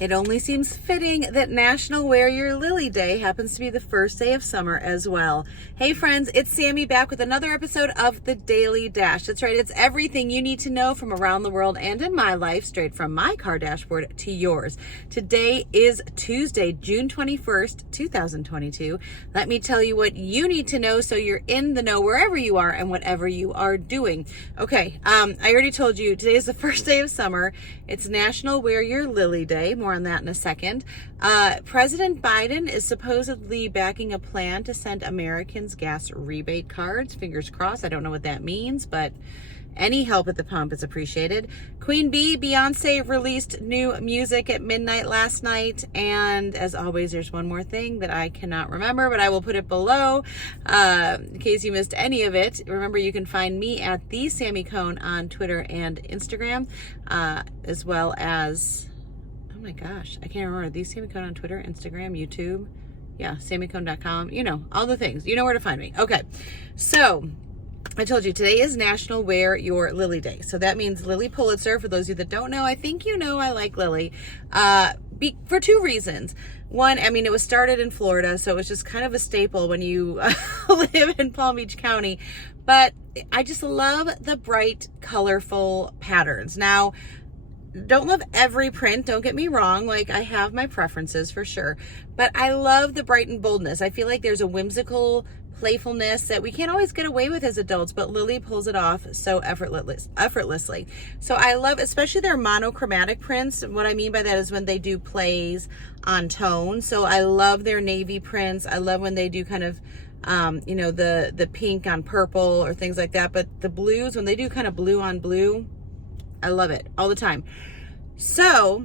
It only seems fitting that National Wear Your Lily Day happens to be the first day of summer as well. Hey friends, it's Sammy back with another episode of The Daily Dash. That's right, it's everything you need to know from around the world and in my life, straight from my car dashboard to yours. Today is Tuesday, June 21st, 2022. Let me tell you what you need to know so you're in the know wherever you are and whatever you are doing. Okay, I already told you today is the first day of summer. It's National Wear Your Lily Day. More on that in a second. President Biden is supposedly backing a plan to send Americans gas rebate cards. Fingers crossed. I don't know what that means, but any help at the pump is appreciated. Queen Bee, Beyonce released new music at midnight last night. And as always, there's one more thing that I cannot remember, but I will put it below in case you missed any of it. Remember, you can find me at the Sammy Cone on Twitter and Instagram, as well as, oh my gosh, I can't remember. The Sammy Cone on Twitter, Instagram, YouTube. Yeah, sammycone.com. You know, all the things. You know where to find me. Okay, so I told you today is National Wear Your Lily Day. So that means Lilly Pulitzer. For those of you that don't know, I think you know I like Lilly for two reasons. One, I mean, it was started in Florida, so it was just kind of a staple when you live in Palm Beach County. But I just love the bright, colorful patterns. Now, don't love every print, don't get me wrong, like I have my preferences for sure, but I love the bright and boldness. I feel like there's a whimsical playfulness that we can't always get away with as adults, but Lilly pulls it off so effortlessly. So I love especially their monochromatic prints. What I mean by that is when they do plays on tone. So I love their navy prints. I love when they do kind of you know, the pink on purple or things like that, but the blues, when they do kind of blue on blue, I love it all the time. So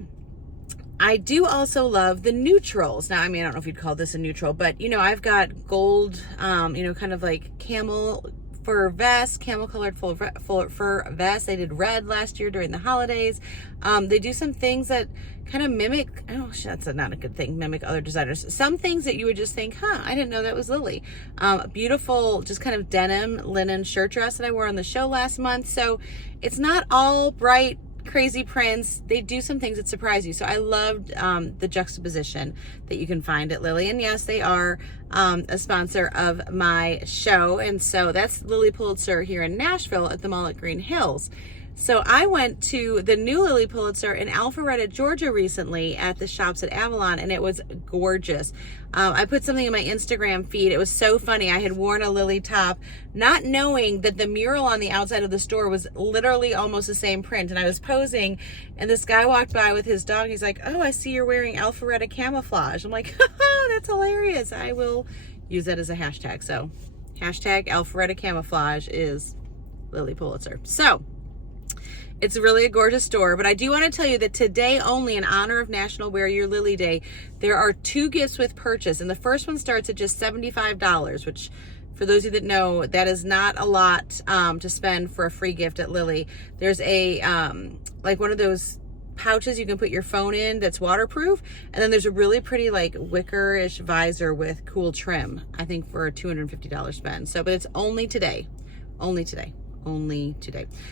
I do also love the neutrals. Now, I mean, I don't know if you'd call this a neutral, but you know, I've got gold, you know, kind of like camel fur vest, camel colored full fur vest. They did red last year during the holidays. They do some things that kind of mimic, oh, that's not a good thing, mimic other designers. Some things that you would just think, I didn't know that was Lilly. Beautiful, just kind of denim linen shirt dress that I wore on the show last month. So it's not all bright, crazy prints. They do some things that surprise you. So I loved the juxtaposition that you can find at Lilly. And yes, they are a sponsor of my show. And so that's Lilly Pulitzer here in Nashville at the mall at Green Hills. So I went to the new Lilly Pulitzer in Alpharetta, Georgia recently at the shops at Avalon, and it was gorgeous. I put something in my Instagram feed. It was so funny. I had worn a Lilly top, not knowing that the mural on the outside of the store was literally almost the same print. And I was posing, and this guy walked by with his dog. He's like, "Oh, I see you're wearing Alpharetta camouflage." I'm like, "Haha, that's hilarious." I will use that as a hashtag. So hashtag Alpharetta camouflage is Lilly Pulitzer. So it's really a gorgeous store, but I do want to tell you that today only, in honor of National Wear Your Lily Day, there are 2 gifts with purchase, and the first one starts at just $75, which for those of you that know, that is not a lot to spend for a free gift at Lilly. There's a, like one of those pouches you can put your phone in that's waterproof, and then there's a really pretty like wicker-ish visor with cool trim, I think for a $250 spend. So, but it's only today, only today.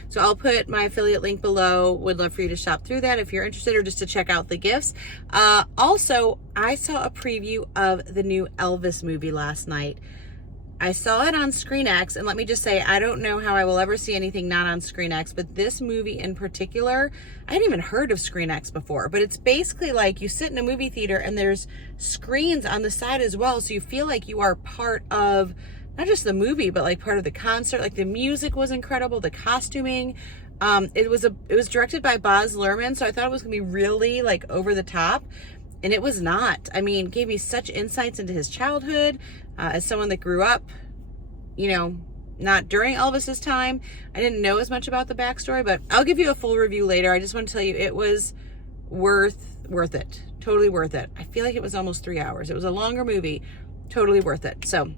So I'll put my affiliate link below. Would love for you to shop through that if you're interested, or just to check out the gifts. Also, I saw a preview of the new Elvis movie last night. I saw it on ScreenX, and let me just say, I don't know how I will ever see anything not on ScreenX, but this movie in particular, I hadn't even heard of ScreenX before, but it's basically like you sit in a movie theater and there's screens on the side as well, so you feel like you are part of not just the movie, but like part of the concert. Like the music was incredible, the costuming. It was directed by Baz Luhrmann, so I thought it was gonna be really like over the top, and it was not. I mean, gave me such insights into his childhood as someone that grew up, you know, not during Elvis's time. I didn't know as much about the backstory, but I'll give you a full review later. I just want to tell you it was worth it, totally worth it. I feel like it was almost 3 hours. It was a longer movie, totally worth it. So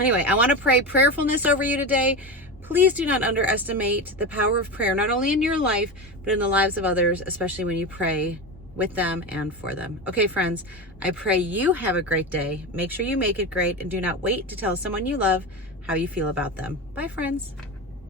anyway, I want to pray prayerfulness over you today. Please do not underestimate the power of prayer, not only in your life, but in the lives of others, especially when you pray with them and for them. Okay, friends, I pray you have a great day. Make sure you make it great, and do not wait to tell someone you love how you feel about them. Bye, friends.